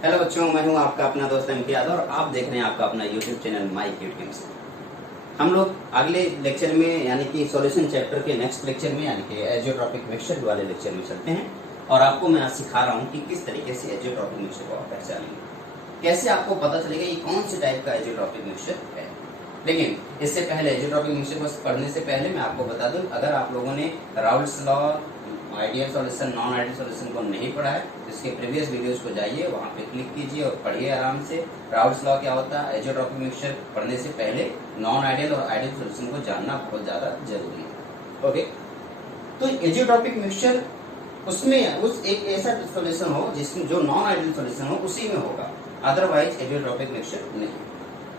Hello बच्चों, मैं हूं आपका अपना दोस्त इम्तियाज और आप देख रहे हैं आपका अपना YouTube channel my cute games. हम लोग अगले लेक्चर में यानी कि सॉल्यूशन चैप्टर के नेक्स्ट लेक्चर में यानी कि एजियोट्रॉपिक मिक्सचर वाले लेक्चर में चलते हैं और आपको मैं आज सिखा रहा हूं कि किस तरीके से एजियोट्रॉपिक मिक्सचर को आप पहचानेंगे, कैसे आपको पता चलेगा ये कौन से टाइप का एजियोट्रॉपिक मिक्सचर है। लेकिन इससे पहले एजियोट्रॉपिक मिक्सचर को पढ़ने से पहले मैं आपको बता दूं, अगर आप लोगों ने Raoult's law, ideal solution, non ideal solution को नहीं पढ़ा है, इसके प्रीवियस वीडियोस को जाइए, वहां पे क्लिक कीजिए और पढ़िए आराम से। राउल्स लॉ क्या होता है, एजियोट्रॉपिक मिक्सचर पढ़ने से पहले नॉन आइडियल और आइडियल सॉल्यूशन को जानना बहुत ज्यादा जरूरी है। ओके, तो एजियोट्रॉपिक मिक्सचर उसमें उस एक ऐसा सॉल्यूशन हो जिसमें जो नॉन आइडियल सॉल्यूशन हो उसी में होगा, अदरवाइज एजियोट्रॉपिक मिक्सचर नहीं।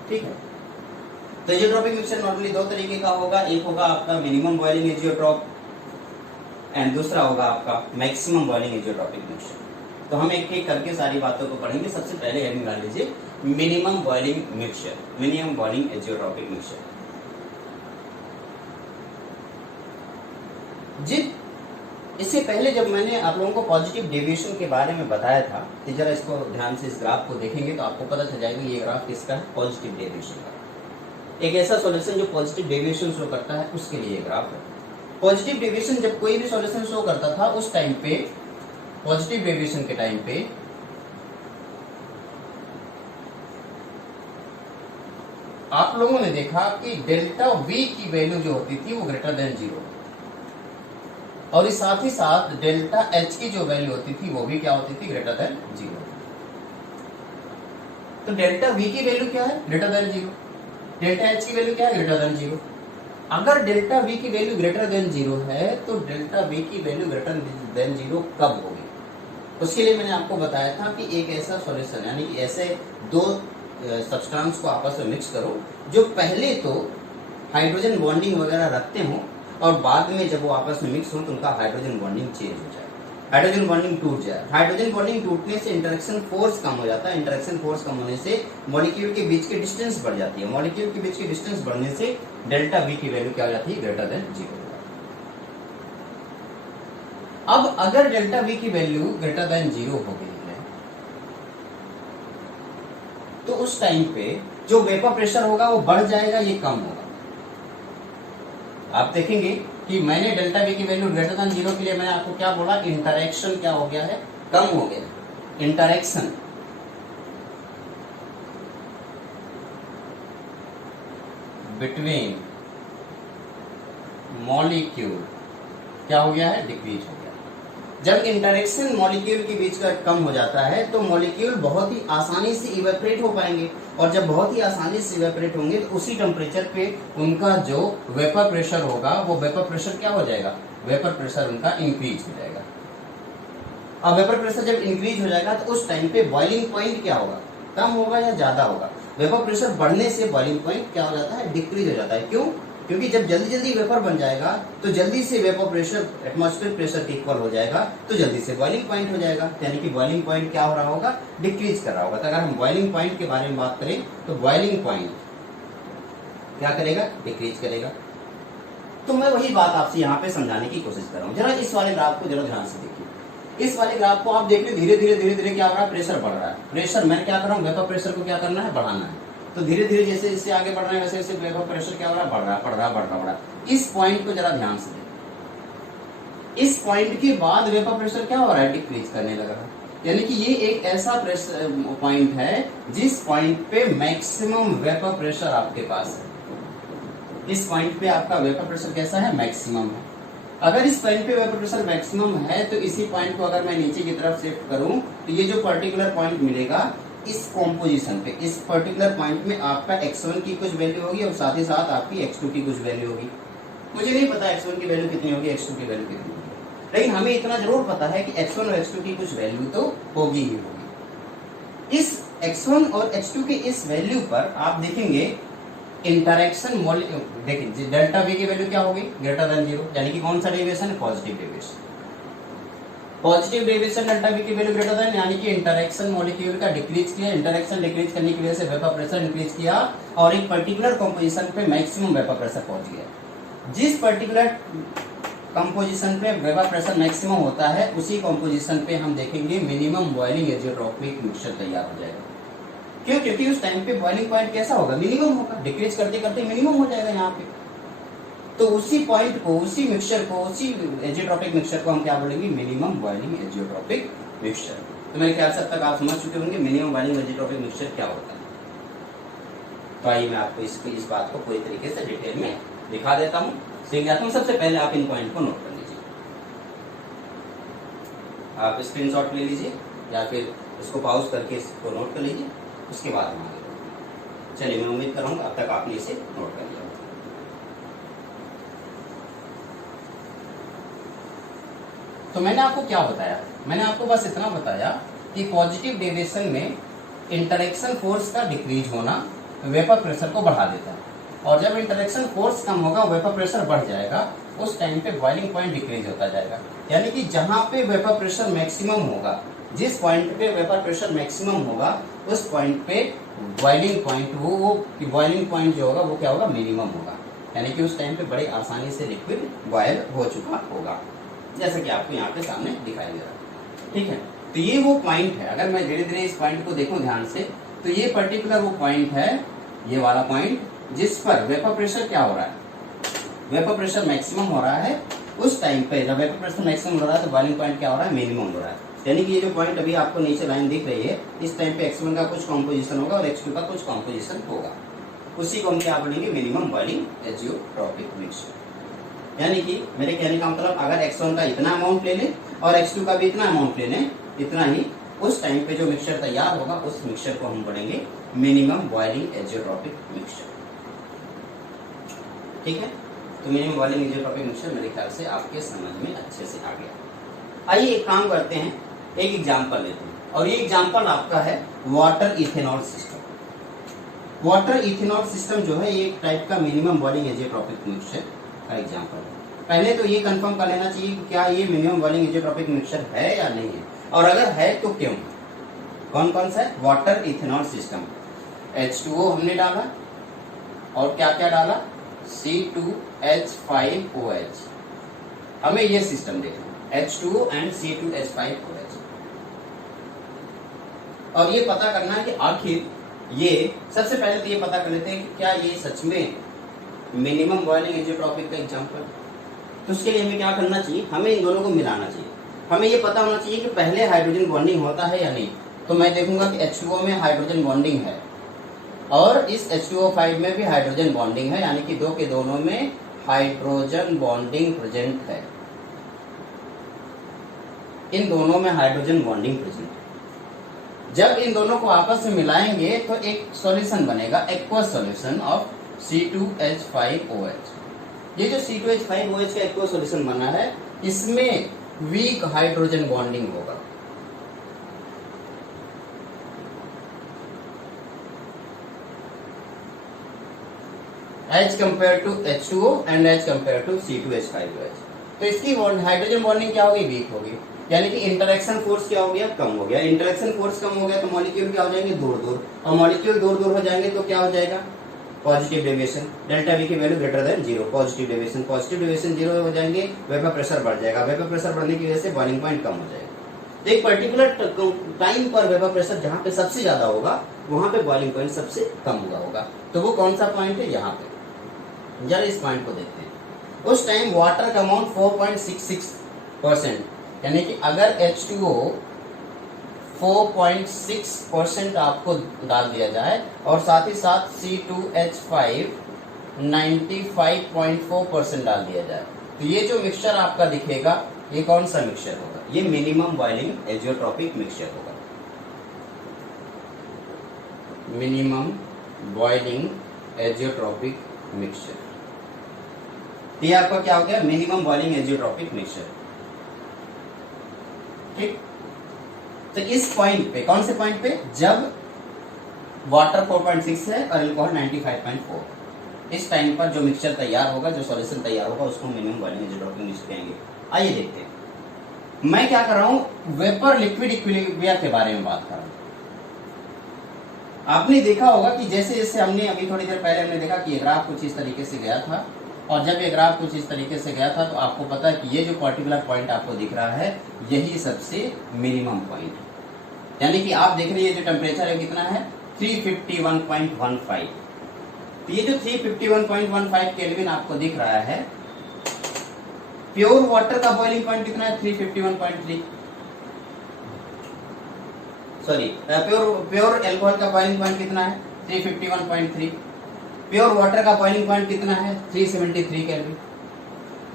ठीक है, तो एजियोट्रॉपिक मिक्सचर नॉर्मली दो तरीके का होगा, एक होगा आपका मिनिमम बॉइलिंग एजियोट्रॉप एंड दूसरा होगा आपका मैक्सिमम बॉइलिंग एजियोट्रॉपिक मिक्सचर। तो हम एक एक करके सारी बातों को पढ़ेंगे। सबसे पहले हेडिंग डाल लीजिए minimum boiling mixture, minimum boiling azeotropic mixture. इससे पहले जब मैंने आप लोगों को पॉजिटिव डेविएशन के बारे में बताया था, तो जरा इसको ध्यान से इस ग्राफ को देखेंगे तो आपको पता चल जाएगा ये ग्राफ किसका है, पॉजिटिव डेविएशन का। एक ऐसा सॉल्यूशन जो पॉजिटिव डेविएशन शो करता है उसके लिए ग्राफ है। पॉजिटिव डेविएशन जब कोई भी सॉल्यूशन शो करता था उस टाइम पे, पॉजिटिव डेविएशन के टाइम पे आप लोगों ने देखा कि डेल्टा वी की वैल्यू जो होती थी वो ग्रेटर देन 0, और इस साथ ही साथ डेल्टा एच की जो वैल्यू होती थी वो भी क्या होती थी, ग्रेटर देन 0। तो डेल्टा वी की वैल्यू क्या है, ग्रेटर देन 0। डेल्टा एच की वैल्यू क्या है, ग्रेटर देन 0। अगर डेल्टा वी की वैल्यू ग्रेटर देन 0 है तो डेल्टा वी की वैल्यू ग्रेटर देन 0 कब होगी, उसके लिए मैंने आपको बताया था कि एक ऐसा सॉल्यूशन यानी कि ऐसे दो सब्सटेंस को आपस में मिक्स करो जो पहले तो हाइड्रोजन बॉन्डिंग वगैरह रखते हो और बाद में जब वो आपस में मिक्स हो तो उनका हाइड्रोजन बॉन्डिंग चेंज हो जाए, हाइड्रोजन बॉन्डिंग टूट जाए। हाइड्रोजन बॉन्डिंग टूटने से इंटरेक्शन फोर्स कम हो जाता है, इंटरेक्शन फोर्स कम होने से मॉलिक्यूल के बीच की डिस्टेंस बढ़ जाती है, मॉलिक्यूल के बीच की डिस्टेंस बढ़ने से डेल्टा वी की वैल्यू क्या हो जाती है, ग्रेटर देन 0। अब अगर डेल्टा वी की वैल्यू ग्रेटर देन 0 हो गई है तो उस टाइम पे जो वेपर प्रेशर होगा वो बढ़ जाएगा, ये कम होगा। आप देखेंगे कि मैंने डेल्टा वी की वैल्यू ग्रेटर देन 0 के लिए मैंने आपको क्या बोला, इंटरेक्शन क्या हो गया है, कम हो गया। इंटरेक्शन बिटवीन मॉलिक्यूल क्या हो गया है, डिक्रीज हो गया। जब इंटरेक्शन मॉलिक्यूल के बीच का कम हो जाता है तो मॉलिक्यूल बहुत ही आसानी से इवेपोरेट हो पाएंगे, और जब बहुत ही आसानी से इवेपोरेट होंगे तो उसी टेम्परेचर पे उनका जो वेपर प्रेशर होगा वो वेपर प्रेशर क्या हो जाएगा, वेपर प्रेशर उनका इंक्रीज हो जाएगा। अब वेपर प्रेशर जब इंक्रीज हो जाएगा तो उस टाइम पे बॉइलिंग पॉइंट क्या होगा, कम होगा या ज्यादा होगा। वेपर प्रेशर बढ़ने से बॉइलिंग पॉइंट क्या हो जाता है, डिक्रीज हो जाता है। क्यों? क्योंकि जब जल्दी जल्दी वेपर बन जाएगा तो जल्दी से वेपर प्रेशर एटमॉस्फेयर प्रेशर के इक्वल हो जाएगा, तो जल्दी से बॉइलिंग पॉइंट हो जाएगा, यानी कि बॉइलिंग पॉइंट क्या हो रहा होगा, डिक्रीज कर रहा होगा। तो अगर हम बॉइलिंग पॉइंट के बारे में बात करें तो बॉइलिंग पॉइंट क्या करेगा, डिक्रीज करेगा। तो मैं वही बात आपसे यहाँ पे समझाने की कोशिश कर रहा हूँ। जरा इस वाले ग्राफ को जरा ध्यान से देखिए। इस वाले ग्राफ को आप देख रहे, धीरे धीरे क्या हो रहा है, प्रेशर बढ़ रहा है। प्रेशर मैं क्या कर रहा हूँ, वेपर प्रेशर को क्या करना है, बढ़ाना है। तो धीरे धीरे जैसे इससे आगे बढ़ रहे हैं वैसे वैसे वेपर प्रेशर क्या हो रहा है, बढ़ रहा है। इस पॉइंट को जरा ध्यान से देखिए। इस पॉइंट के बाद वेपर प्रेशर क्या हो रहा है, डिक्रीज करने लग रहा है। यानी कि ये एक ऐसा प्रेशर पॉइंट है जिस पॉइंट पे मैक्सिमम वेपर प्रेशर आपके पास है। इस पॉइंट पे आपका वेपर प्रेशर कैसा है, मैक्सिमम है। अगर इस पॉइंट पे वेपर प्रेशर मैक्सिमम है तो इसी पॉइंट को अगर मैं नीचे की तरफ शिफ्ट करूं तो ये जो पर्टिकुलर पॉइंट मिलेगा इस कॉम्पोजिशन पे, इस पर्टिकुलर पॉइंट में आपका x1 की कुछ वैल्यू होगी और साथ ही साथ आपकी x2 की कुछ वैल्यू होगी। मुझे नहीं पता x1 की वैल्यू कितनी होगी, x2 की वैल्यू कितनी होगी, लेकिन हमें इतना जरूर पता है कि x1 और x2 की कुछ वैल्यू तो होगी ही होगी। इस x1 और x2 के इस वैल्यू पर आप देखेंगे इंटरेक्शन, देखिए डेल्टा वी की वैल्यू क्या होगी, ग्रेटर देन 0, यानी कि कौन सा डेविएशन है, positive deviation. Positive deviation delta we की वैल्यू ग्रेटर देन, यानी कि इंटरेक्शन मॉलिक्यूल का डिक्रीज किया, इंटरेक्शन डिक्रीज करने की वजह से वेपर प्रेशर इंक्रीज किया और एक पर्टिकुलर कंपोजिशन पे मैक्सिमम वेपर प्रेशर पहुंच गया। जिस पर्टिकुलर कंपोजिशन पे वेपर प्रेशर मैक्सिमम होता है, उसी कंपोजिशन पे हम देखेंगे मिनिमम बॉइलिंग एजियोट्रॉपिक मिक्सचर तैयार हो जाएगा। क्यों? क्योंकि उस टाइम पे बॉइलिंग पॉइंट कैसा होगा? मिनिमम होगा, डिक्रीज करते करते मिनिमम हो जाएगा यहाँ पे। तो उसी पॉइंट को, उसी मिक्सचर को, उसी एजियोट्रॉपिक मिक्सचर को हम क्या बोलेंगे? Minimum boiling azeotropic mixture. तो मेरे ख्याल से अब तक आप समझ चुके होंगे मिनिमम बॉइलिंग एजियोट्रॉपिक मिक्सचर क्या होता है। तो आइए मैं आपको इस बात को पूरी तरीके से डिटेल में दिखा देता हूँ, सीख जाता हूँ। सबसे पहले आप इन पॉइंट को नोट कर लीजिए, आप स्क्रीनशॉट ले लीजिए या फिर इसको पॉज करके इसको नोट कर लीजिए, उसके बाद हम आगे बढ़ेंगे। चलिए, मैं उम्मीद कर रहा हूँ अब तक आपने इसे नोट कर लिया। तो मैंने आपको क्या बताया? मैंने आपको बस इतना बताया कि पॉजिटिव डेविएशन में इंटरेक्शन फोर्स का डिक्रीज होना वेपर प्रेशर को बढ़ा देता है, और जब इंटरेक्शन फोर्स कम होगा वेपर प्रेशर बढ़ जाएगा, उस टाइम पे बॉइलिंग पॉइंट डिक्रीज होता जाएगा। यानी कि जहां पे वेपर प्रेशर मैक्सिमम होगा, जिस पॉइंट पे वेपर प्रेशर मैक्सिमम होगा, उस पॉइंट पे बॉइलिंग पॉइंट वो बॉइलिंग पॉइंट जो होगा वो क्या होगा? मिनिमम होगा। यानी कि उस टाइम पे बड़े आसानी से लिक्विड बॉयल हो चुका होगा, जैसा कि आपको यहाँ पे सामने दिखाई दे रहा है। ठीक है, तो ये वो पॉइंट है। अगर मैं धीरे धीरे इस पॉइंट को देखूं ध्यान से, तो ये पर्टिकुलर वो पॉइंट है, ये वाला पॉइंट, जिस पर वेपर प्रेशर क्या हो रहा है? वेपर प्रेशर मैक्सिमम हो रहा है। उस टाइम पे जब वेपर प्रेशर मैक्सिमम हो रहा है तो बॉइलिंग पॉइंट क्या हो रहा है? मिनिमम हो रहा है। यानी कि ये जो पॉइंट अभी आपको नीचे लाइन दिख रही है, इस टाइम पे x1 का कुछ कॉम्पोजिशन होगा और x2 का कुछ कॉम्पोजिशन होगा, उसी को हम क्या बोलेंगे? Minimum boiling azeotropic mixture. यानी कि मेरे कहने का मतलब, अगर x1 का इतना अमाउंट ले लें और x2 का भी इतना अमाउंट ले लें, इतना ही, उस टाइम पे जो मिक्सचर तैयार होगा उस मिक्सचर को हम बोलेंगे मिनिमम बॉइलिंग एजियोट्रॉपिक मिक्सचर। ठीक है, तो मिनिमम बॉइलिंग एजियोट्रॉपिक मिक्सचर मेरे ख्याल से आपके समझ में अच्छे से आ गया। आइए एक काम करते हैं, एक एग्जांपल लेते हैं, और ये एग्जांपल आपका है water ethanol system. Water ethanol system जो है ये एक टाइप का मिनिमम बॉइलिंग एजियोट्रॉपिक मिक्सचर का एग्जांपल है। पहले तो ये कंफर्म कर लेना चाहिए कि क्या ये मिनिमम बॉइलिंग एजियोट्रॉपिक मिक्सचर है या नहीं है, और अगर है तो क्यों। कौन कौन सा है? Water ethanol system. H2O हमने डाला, और क्या क्या डाला? C2H5OH। हमें ये सिस्टम देखना, H2O एंड C2H5OH, और ये पता करना है कि आखिर ये, सबसे पहले तो ये पता कर लेते हैं कि क्या ये सच में मिनिमम बॉइलिंग एजियोट्रॉपिक का एग्जांपल। तो उसके लिए हमें क्या करना चाहिए? हमें इन दोनों को मिलाना चाहिए। हमें ये पता होना चाहिए कि पहले हाइड्रोजन बॉन्डिंग होता है या नहीं। तो मैं देखूंगा कि H2O में हाइड्रोजन बॉन्डिंग है और इस H2O5 में भी हाइड्रोजन बॉन्डिंग है, यानी कि दो के दोनों में हाइड्रोजन बॉन्डिंग प्रेजेंट है। इन दोनों में हाइड्रोजन बॉन्डिंग प्रेजेंट है। जब इन दोनों को आपस में मिलाएंगे तो एक सॉल्यूशन बनेगा, एक्वस सॉल्यूशन ऑफ C2H5OH। ये जो C2H5OH का एक्वस सॉल्यूशन बना है, इसमें वीक हाइड्रोजन बॉन्डिंग होगा। As compare to H2O and as compare to C2H5OH। तो इसकी हाइड्रोजन बॉन्डिंग क्या होगी? वीक होगी। यानी कि इंटरेक्शन फोर्स क्या हो गया? कम हो गया। इंटरेक्शन फोर्स कम हो गया तो मॉलिक्यूल क्या हो जाएंगे? दूर दूर, और मॉलिक्यूल दूर दूर हो जाएंगे तो क्या हो जाएगा? Positive deviation. डेल्टा वी की value greater than 0, positive deviation. Positive deviation 0 हो जाएंगे, वेपर प्रेशर बढ़ जाएगा। वेपर प्रेशर बढ़ने की वजह से बॉइलिंग पॉइंट कम हो जाएगा। तो एक पर्टिकुलर टाइम पर वेपर प्रेशर जहां पे सबसे ज्यादा होगा, वहां पे बॉइलिंग पॉइंट सबसे कम हुआ होगा। तो वो कौन सा पॉइंट है? यहाँ पे। जरा इस पॉइंट को देखते हैं। उस टाइम वाटर का अमाउंट 4.66%, यानी कि अगर H2O 4.6% आपको डाल दिया जाए और साथ ही साथ C2H5 95.4% डाल दिया जाए, तो ये जो मिक्सचर आपका दिखेगा ये कौन सा मिक्सचर होगा? ये मिनिमम बॉइलिंग एजियोट्रॉपिक मिक्सचर होगा। मिनिमम बॉइलिंग एजियोट्रॉपिक मिक्सचर, ये आपका क्या हो गया? Minimum boiling azeotropic mixture. ठीक, तो इस पॉइंट पे, कौन से पॉइंट पे? जब वाटर 4.6 है और अल्कोहल 95.4, इस टाइम पर जो मिक्सचर तैयार होगा, जो सॉल्यूशन तैयार होगा, उसको मिनिमम बॉइलिंग एजियोट्रॉपिक मिक्सचर कहेंगे। आइए देखते हैं। मैं क्या कर रहा हूं? वेपर लिक्विड इक्विलिब्रियम के बारे में बात कर रहा हूं। आपने देखा होगा कि जैसे जैसे हमने अभी थोड़ी देर पहले हमने देखा कि ग्राफ कुछ इस तरीके से गया था, और जब ये ग्राफ कुछ इस तरीके से गया था तो आपको पता है कि ये जो पर्टिकुलर पॉइंट आपको दिख रहा है यही सबसे मिनिमम पॉइंट है। यानी कि आप देख रहे हैं ये जो टेम्परेचर है कितना है 351.15। तो ये जो 351.15 केल्विन आपको दिख रहा है, प्योर वाटर का बॉइलिंग पॉइंट कितना है 351.3। सॉरी, प्योर एल्कोहल का बॉइलिंग पॉइंट कितना है 351.3। प्योर वाटर का बॉइलिंग पॉइंट कितना है 373 केल्विन।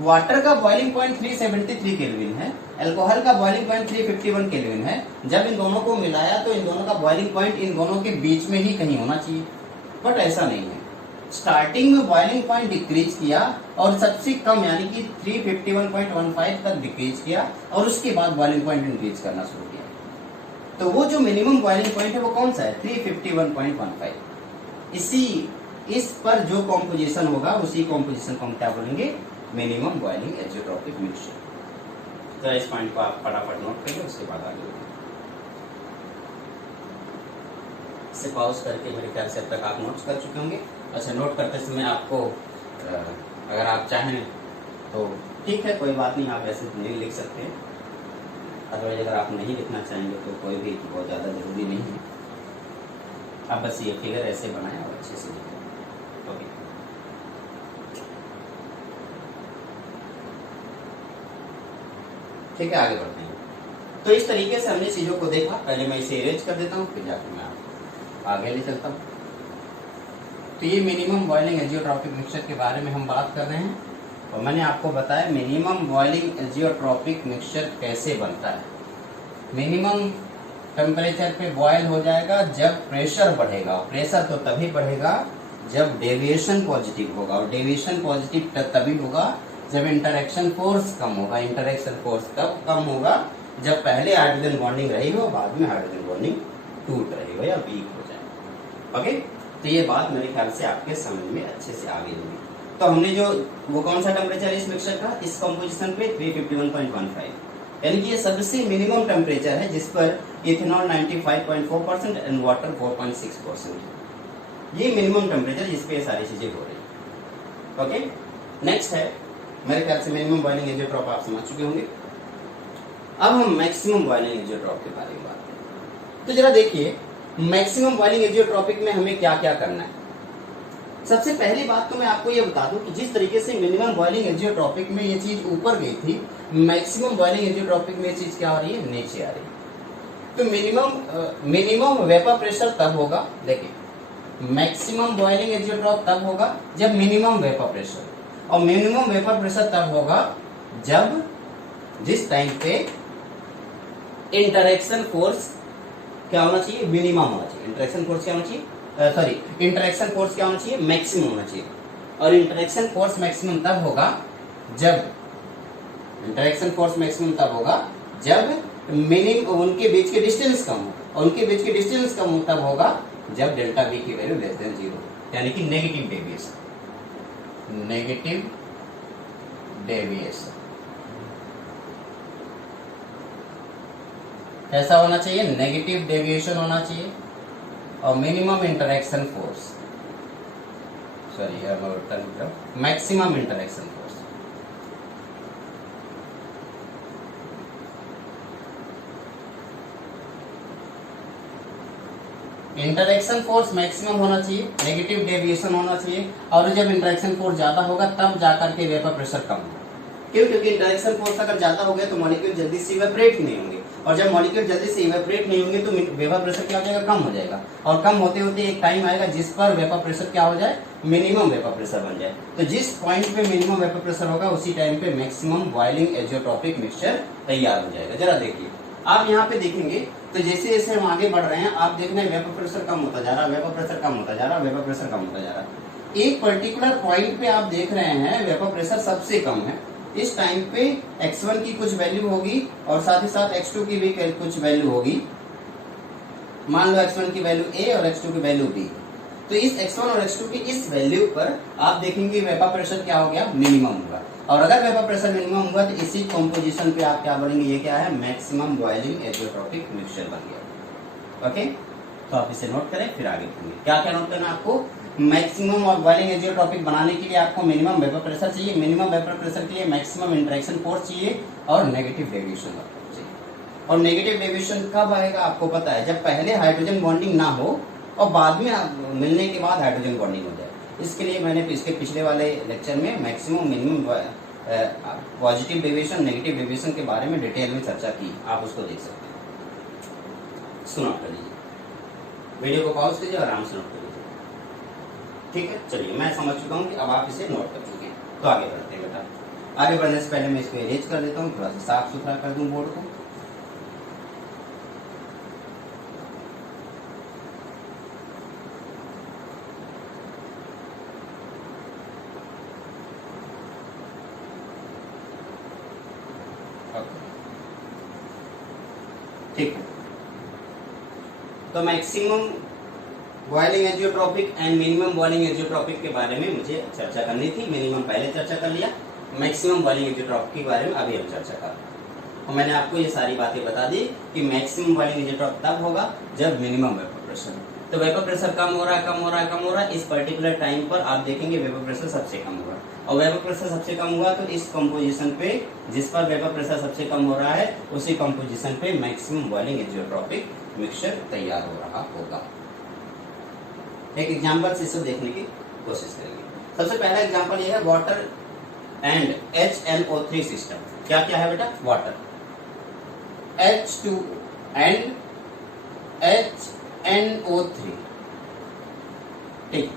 वाटर का बॉइलिंग पॉइंट 373 केल्विन है, अल्कोहल का बॉइलिंग पॉइंट 351 केल्विन है। जब इन दोनों को मिलाया तो इन दोनों का बॉइलिंग पॉइंट इन दोनों के बीच में ही कहीं होना चाहिए, बट ऐसा नहीं है। स्टार्टिंग में बॉइलिंग पॉइंट डिक्रीज किया और सबसे कम यानी कि 351.15 तक डिक्रीज किया और उसके बाद बॉइलिंग पॉइंट इंक्रीज करना शुरू किया। तो वो जो मिनिमम बॉइलिंग पॉइंट है वो कौन सा है 351.15। इस पर जो कॉम्पोजिशन होगा उसी कॉम्पोजिशन को हम क्या बोलेंगे मिनिमम बॉइलिंग एजियोट्रॉपिक मिक्सचर। तो इस पॉइंट को आप फटाफट नोट करिए, उसके बाद आगे इसे पॉज करके मेरे ख्याल से अब तक आप नोट्स कर चुके होंगे। अच्छा, नोट करते समय आपको अगर आप चाहें तो ठीक है, कोई बात नहीं, आप ऐसे नहीं लिख सकते हैं। अदरवाइज अगर आप नहीं लिखना चाहेंगे तो कोई भी बहुत ज़्यादा जरूरी नहीं है। आप बस ये फिगर ऐसे बनाएं और अच्छे से लिखें। ओके, ठीक है, आगे बढ़ते हैं। तो इस तरीके से हमने चीज़ों को देखा। पहले मैं इसे इरेज कर देता हूँ, फिर जाकर मैं आपको आगे ले चलता हूँ। तो ये मिनिमम बॉइलिंग एजियोट्रॉपिक मिक्सचर के बारे में हम बात कर रहे हैं और मैंने आपको बताया मिनिमम बॉइलिंग एजियोट्रॉपिक मिक्सचर कैसे बनता है। मिनिमम टेम्परेचर पे बॉयल हो जाएगा जब प्रेशर बढ़ेगा। प्रेशर तो तभी बढ़ेगा जब डेविएशन पॉजिटिव होगा, और डेविएशन पॉजिटिव तभी होगा जब इंटरेक्शन फोर्स कम होगा। इंटरेक्शन फोर्स कब कम होगा जब पहले हाइड्रोजन बॉन्डिंग रही हो, बाद में हाइड्रोजन बॉन्डिंग टूट रही हो या वीक हो जाए। ओके, तो ये बात मेरे ख्याल से आपके समझ में अच्छे से आ गई होगी। तो हमने जो वो कौन सा टेम्परेचर इस मिक्सचर का इस कंपोजिशन पे 351.15, यानी कि ये सबसे मिनिमम टेम्परेचर है जिस पर इथेनॉल 95.4% एंड वाटर 4.6%। ये मिनिमम टेम्परेचर जिस पे ये सारी चीजें हो रही है। ओके, नेक्स्ट है मेरे ख्याल से मिनिमम बॉइलिंग एजियोट्रॉप आप समझ चुके होंगे। अब हम मैक्सिमम बॉइलिंग एजियोट्रॉप के बारे में बात करें। तो जरा देखिए मैक्सिमम बॉइलिंग एजियोट्रॉपिक में हमें क्या क्या करना है। सबसे पहली बात तो मैं आपको ये बता दूं कि जिस तरीके से मिनिमम बॉइलिंग एजियोट्रॉपिक में ये चीज ऊपर गई थी, मैक्सिमम बॉइलिंग एजियोट्रॉपिक में ये चीज क्या हो रही है नीचे आ रही है। तो मिनिमम वेपर प्रेशर तब होगा, देखिए मैक्सिमम बॉइलिंग एजियोट्रॉप तब होगा जब मिनिमम वेपर प्रेशर, और मिनिमम वेपर प्रेशर तब होगा जब जिस टाइम पे इंटरेक्शन फोर्स क्या होना चाहिए मिनिमम होना चाहिए। इंटरेक्शन फोर्स क्या होना चाहिए इंटरेक्शन फोर्स क्या होना चाहिए मैक्सिमम होना चाहिए। और इंटरेक्शन फोर्स मैक्सिमम तब होगा जब इंटरेक्शन फोर्स मैक्सिमम तब होगा जब मिनिमम उनके बीच के डिस्टेंस कम हो, और उनके बीच के डिस्टेंस कम तब होगा जब डेल्टा वी की वैल्यू लेस देन 0, यानी कि नेगेटिव डेविएशन। नेगेटिव डेविएशन ऐसा होना चाहिए, नेगेटिव डेविएशन होना चाहिए। और minimum interaction force, sorry maximum interaction force, interaction force maximum होना चाहिए, नेगेटिव डेविएशन होना चाहिए। और जब इंटरेक्शन फोर्स ज्यादा होगा तब जाकर के वेपर प्रेशर कम होगा। क्यों? क्योंकि इंटरेक्शन फोर्स अगर ज्यादा हो गया तो मॉलिक्यूल जल्दी से इवेपोरेट नहीं होंगे, और जब मॉलिक्यूल जल्दी से इवेपोरेट नहीं होंगे तो वेपर प्रेशर क्या हो जाएगा कम हो जाएगा, और कम होते होते एक टाइम आएगा जिस पर वेपर प्रेशर क्या हो जाए मिनिमम वेपर प्रेशर बन जाए। तो जिस पॉइंट पे मिनिमम वेपर प्रेशर होगा उसी टाइम पे मैक्सिमम बॉइलिंग एजियोट्रॉपिक मिक्सचर तैयार हो जाएगा। जरा देखिए आप यहाँ पे देखेंगे तो जैसे जैसे हम आगे बढ़ रहे हैं आप देख रहे हैं वेपर प्रेशर कम होता जा रहा, वेपर प्रेशर कम होता जा रहा, वेपर प्रेशर कम होता जा रहा। एक पर्टिकुलर पॉइंट पे आप देख रहे हैं वेपर प्रेशर सबसे कम है। इस टाइम पे x1 की कुछ वैल्यू होगी और साथ ही साथ x2 की भी कुछ वैल्यू होगी। मान लो x1 की वैल्यू a और x2 की वैल्यू b। तो इस x1 और x2 की इस वैल्यू पर आप देखेंगे वेपर प्रेशर क्या हो गया मिनिमम होगा, और अगर वेपर प्रेशर मिनिमम हुआ तो इसी कंपोजिशन पे आप क्या बोलेंगे ये क्या है मैक्सिमम बॉइलिंग एजियोट्रॉपिक मिक्सचर बन गया। ओके, तो आप इसे नोट करें फिर आगे बढ़ेंगे। क्या क्या नोट करना आपको, मैक्सिमम और बॉइलिंग एजियोट्रॉपिक बनाने के लिए आपको मिनिमम वेपर प्रेशर चाहिए, मिनिमम वेपर प्रेशर के लिए मैक्सिमम इंटरेक्शन फोर्स चाहिए और नेगेटिव डेविएशन चाहिए। और नेगेटिव डेविएशन कब आएगा आपको पता है, जब पहले हाइड्रोजन बॉन्डिंग ना हो और बाद में मिलने के बाद हाइड्रोजन बॉन्डिंग हो जाए। इसके लिए मैंने इसके पिछले वाले लेक्चर में maximum minimum positive deviation negative deviation के बारे में डिटेल में चर्चा की, आप उसको देख सकते हैं। सुनो कर लीजिए, वीडियो को पॉज कीजिए और आराम से नोट कर लीजिए। ठीक है, चलिए मैं समझ चुका हूँ कि अब आप इसे नोट कर चुके हैं, तो आगे बढ़ते हैं बेटा। आगे बढ़ने से पहले मैं इसको इरेज कर देता हूँ, थोड़ा सा साफ सुथरा कर दूँ बोर्ड को। ठीक है, तो maximum boiling azeotropic and minimum boiling azeotropic के बारे में मुझे चर्चा करनी थी। मिनिमम पहले चर्चा कर लिया, मैक्सिमम बॉइलिंग एजियोट्रॉपिक के बारे में अभी हम चर्चा कर रहे हैं। और मैंने आपको ये सारी बातें बता दी कि मैक्सिमम बॉइलिंग एजियोट्रॉपिक तब होगा जब मिनिमम वेपर प्रेशर। तो वेपर प्रेशर कम हो रहा है, कम हो रहा है, कम हो रहा है, इस पर्टिकुलर टाइम पर आप देखेंगे वेपर प्रेशर सबसे कम होगा। और वेपर प्रेशर सबसे कम हुआ तो इस कंपोजिशन पे, जिस पर वेपर प्रेशर सबसे कम हो रहा है, उसी कंपोजिशन पे मैक्सिमम बॉइलिंग एजियोट्रॉपिक मिक्सचर तैयार हो रहा होगा। एक एग्जांपल से इसे देखने की कोशिश करेंगे। सबसे पहला एग्जांपल ये है वाटर एंड HNO3 सिस्टम। क्या क्या है बेटा? Water, H2 and HNO3। ठीक,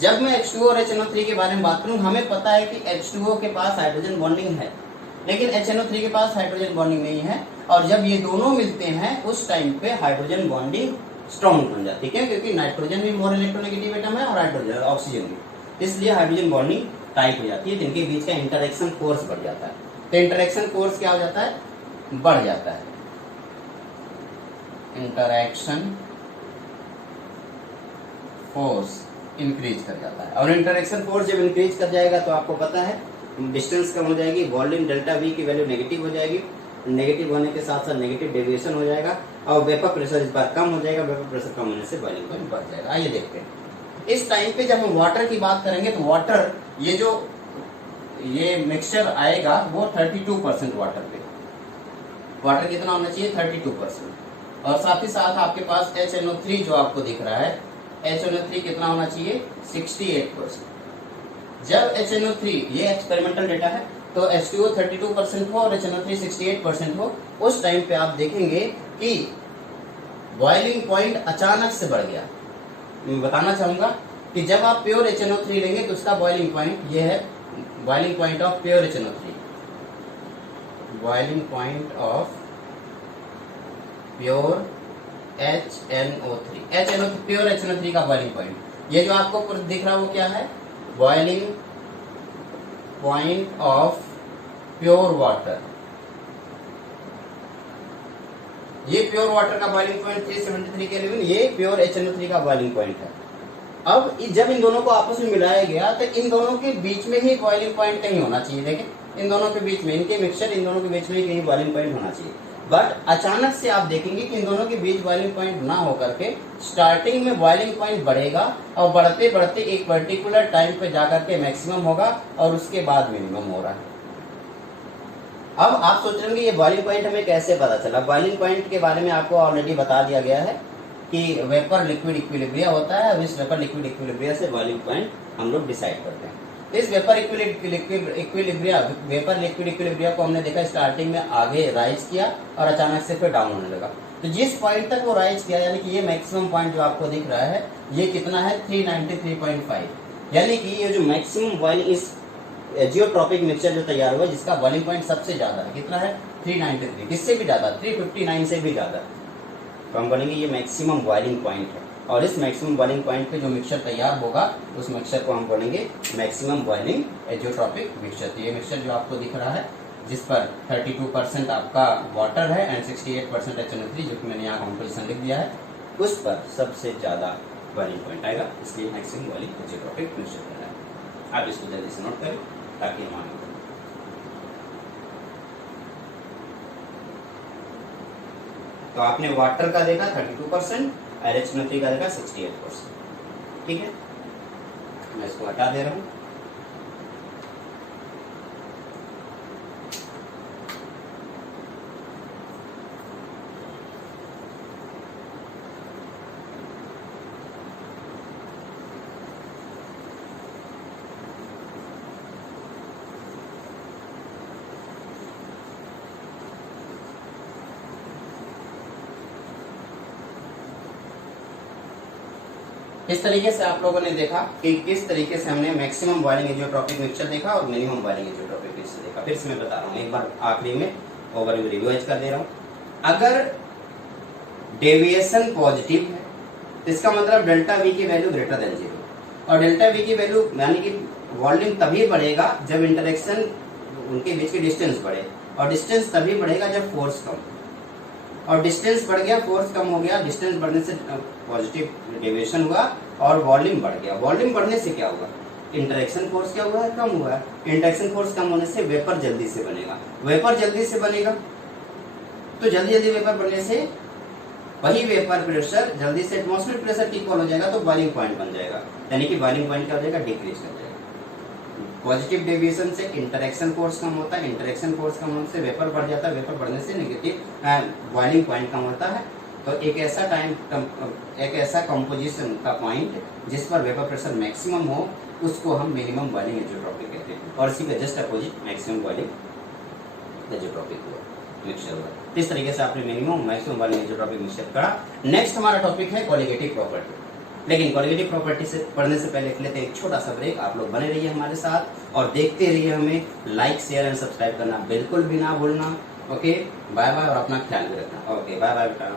जब मैं H2O और HNO3 के बारे में बात करूं, हमें पता है कि H2O के पास हाइड्रोजन बॉन्डिंग है, लेकिन HNO3 के पास हाइड्रोजन बॉन्डिंग नहीं है। और जब ये दोनों मिलते हैं उस टाइम पे हाइड्रोजन बॉन्डिंग स्ट्रॉन्ग बन जाती है। क्यों? क्योंकि नाइट्रोजन भी मोर इलेक्ट्रोनेगेटिव एटम है और हाइड्रोजन ऑक्सीजन भी, इसलिए हाइड्रोजन बॉन्डिंग टाइट हो जाती है, जिनके बीच का इंटरेक्शन फोर्स बढ़ जाता है। तो इंटरेक्शन फोर्स क्या हो जाता है? बढ़ जाता है। इंटरेक्शन फोर्स इंक्रीज कर जाता है, और इंटरेक्शन फोर्स जब इंक्रीज कर जाएगा तो आपको पता है डिस्टेंस कम हो जाएगी, वॉल्यूम डेल्टा वी की वैल्यू नेगेटिव हो जाएगी, नेगेटिव होने के साथ साथ नेगेटिव डेविएशन हो जाएगा, और वेपर प्रेशर इस बार कम हो जाएगा। वेपर प्रेशर कम होने से बॉइलिंग पॉइंट बढ़ जाएगा। आइए देखते हैं। इस टाइम पे जब हम वाटर की बात करेंगे तो वाटर, ये मिक्सचर आएगा वो 32% वाटर पे। वाटर कितना होना चाहिए? 32%। और साथ ही साथ आपके पास HNO3 जो आपको दिख रहा है, HNO3 कितना होना चाहिए? 68%। जब HNO3, ये एक्सपेरिमेंटल डेटा है, तो H2O 32% हो और HNO3 68% हो, उस टाइम पे आप देखेंगे कि बॉइलिंग पॉइंट अचानक से बढ़ गया। मैं बताना चाहूंगा कि जब आप प्योर HNO3 लेंगे तो उसका बॉइलिंग पॉइंट ये है, boiling point of pure HNO3, boiling point of pure HNO3, pure HNO3 का बॉइलिंग पॉइंट, ये जो आपको दिख रहा है वो क्या है? Boiling point of pure water. ये प्योर वाटर का बॉइलिंग पॉइंट 373 केल्विन, ये प्योर HNO3 का बॉइलिंग पॉइंट है। अब जब इन दोनों को आपस में मिलाया गया तो इन दोनों के बीच में ही बॉइलिंग पॉइंट कहीं होना चाहिए। देखें, इन दोनों के बीच में, इनके मिक्सचर इन दोनों के बीच में ही कहीं बॉइलिंग पॉइंट होना चाहिए। बट अचानक से आप देखेंगे कि इन दोनों के बीच बॉइलिंग पॉइंट ना होकर के स्टार्टिंग में बॉइलिंग पॉइंट बढ़ेगा और बढ़ते बढ़ते एक पर्टिकुलर टाइम पे जाकर के मैक्सिमम होगा और उसके बाद मिनिमम हो रहा है। अब आप सोच रहे होंगे ये बॉइलिंग पॉइंट हमें कैसे पता चला? बॉइलिंग पॉइंट के बारे में आपको ऑलरेडी बता दिया गया है कि वेपर लिक्विड इक्विलिब्रिया होता है, और इस वेपर लिक्विड इक्विलिब्रिया से बॉइलिंग पॉइंट हम लोग डिसाइड करते हैं। इस vapour equilibria, vapour liquid equilibria को हमने देखा स्टार्टिंग में आगे राइज किया और अचानक से फिर डाउन होने लगा। तो जिस पॉइंट तक वो राइज किया, यानी कि ये मैक्सिमम पॉइंट जो आपको दिख रहा है, ये कितना है? 393.5। यानी कि ये जो मैक्सिमम बॉइलिंग, इस जियोट्रॉपिक मिक्सचर जो तैयार हुआ जिसका बॉइलिंग पॉइंट सबसे ज्यादा है, कितना है? 393। किससे भी ज्यादा? 359 से भी ज्यादा। तो हम बोलेंगे ये मैक्सिमम बॉइलिंग पॉइंट है, और इस मैक्सिमम बॉइलिंग पॉइंट पे जो मिक्सचर तैयार होगा उस मिक्सचर को हम बोलेंगे मैक्सिमम बॉइलिंग एजियोट्रॉपिक मिक्सचर। तो ये मिक्सचर जो आपको दिख रहा है, जिस पर 32% आपका वाटर है एंड 68% HNO3, जो कि मैंने यहाँ कॉम्पोजिशन लिख दिया है, उस पर सबसे ज्यादा बॉइलिंग पॉइंट आएगा, इसलिए मैक्सिमम बॉइलिंग एजियोट्रॉपिक मिक्सचर कहलाता है। आप इसको जल्दी से नोट करें ताकि हम आगे। तो आपने वाटर का देखा 32% और HNO3 का देखा 68%। ठीक है, मैं इसको हटा दे रहा हूं। इस तरीके से आप लोगों ने देखा कि किस तरीके से हमने मैक्सिमम बॉइलिंग एजियोट्रॉपिक मिक्सचर देखा और मिनिमम बॉइलिंग एजियोट्रॉपिक मिक्सचर देखा। फिर से मैं बता रहा हूँ, एक बार आखिरी में ओवरव्यू रिवाइज कर दे रहा हूँ। अगर डेविएशन पॉजिटिव है तो इसका मतलब डेल्टा वी की वैल्यू ग्रेटर देन 0, और डेल्टा वी की वैल्यू यानी कि वॉल्यूम तभी बढ़ेगा जब इंटरेक्शन उनके बीच की डिस्टेंस बढ़े, और डिस्टेंस तभी बढ़ेगा जब फोर्स कम, और डिस्टेंस बढ़ गया, फोर्स कम हो गया, डिस्टेंस बढ़ने से पॉजिटिव डेविएशन हुआ और वॉल्यूम बढ़ गया। वॉल्यूम बढ़ने से क्या हुआ, इंटरेक्शन फोर्स क्या हुआ है, कम हुआ है। इंटरेक्शन फोर्स कम होने से वेपर जल्दी से बनेगा, वेपर जल्दी से बनेगा तो जल्दी जल्दी वेपर बनने से वही वेपर प्रेशर जल्दी से एटमॉस्फेरिक प्रेशर की इक्वल हो जाएगा, तो बॉइलिंग पॉइंट बन जाएगा, यानी कि बॉइलिंग पॉइंट क्या हो जाएगा, डिक्रीज कर जाएगा। पॉजिटिव डेविएशन से इंटरेक्शन फोर्स कम होता है, इंटरेक्शन फोर्स कम होने से वेपर बढ़ जाता है, वेपर बढ़ने से नेगेटिव बॉइलिंग पॉइंट कम होता है। तो एक ऐसा कंपोजिशन का पॉइंट जिस पर वेपर प्रेशर मैक्सिमम हो उसको हम मिनिमम बॉइलिंग एजियोट्रॉपिक कहते हैं, और इसी का just opposite maximum boiling azeotropic हुआ मिक्सचर हुआ। इस तरीके से आपने minimum maximum boiling azeotropic mixture पढ़ा। नेक्स्ट हमारा टॉपिक है कोलिगेटिव प्रॉपर्टी, लेकिन कोलिगेटिव प्रॉपर्टी से पढ़ने से पहले लेते हैं एक छोटा सा ब्रेक। आप लोग बने रहिए हमारे साथ और देखते रहिए हमें। लाइक शेयर एंड सब्सक्राइब करना बिल्कुल भी ना भूलना। ओके, बाय बाय, और अपना ख्याल भी रखना। ओके, बाय बाय बेटा।